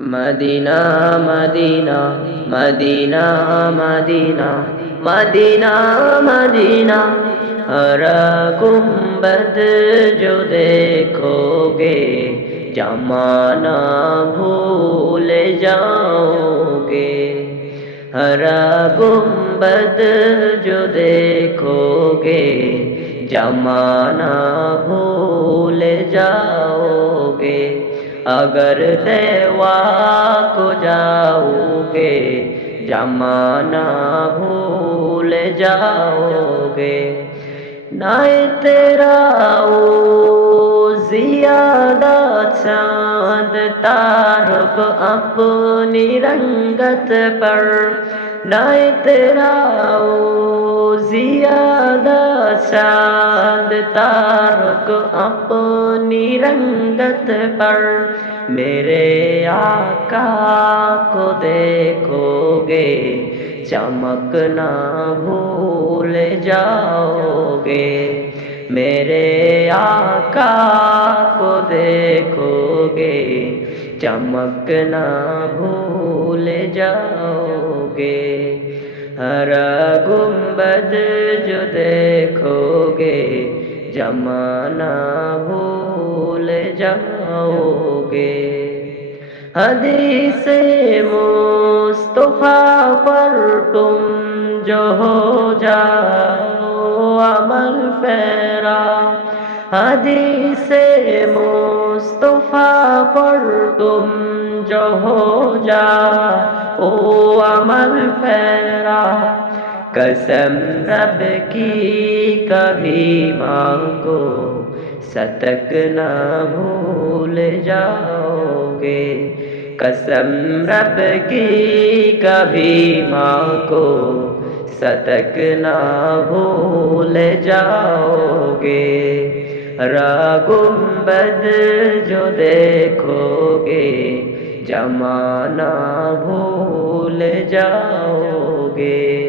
Medina Medina Medina Medina Medina Medina. हरा गुंबद जो देखोगे, जमाना भूल जाओगे। हरा गुंबद जो देखोगे, जमाना भूल जाओ अगर देवा को जाओगे, जमाना भूल जाओगे। नाए तेरा ओ जियादा चाँद तारक अपनी रंगत पर। नाए तेरा ओ जियादा चाँद तारक अपनी रंगत पर। मेरे आका को देखोगे, चमकना भूल जाओगे। मेरे आका को देखोगे, चमकना भूल जाओगे। हरा गुंबद जो देखोगे जमाना भूल जाओगे। हदीस मुस्तफ़ा पर तुम जो हो जाओ, अमल पैरा। हदीस मुस्तफ़ा पर तुम जो हो जाओ, अमल पैरा। कसम रब की, कभी मांगो, सतक ना भूल जाओगे। कसम रब की, कभी माँ को सतक ना भूल जाओगे। रागुम्बद जो देखोगे, जमाना भूल जाओगे।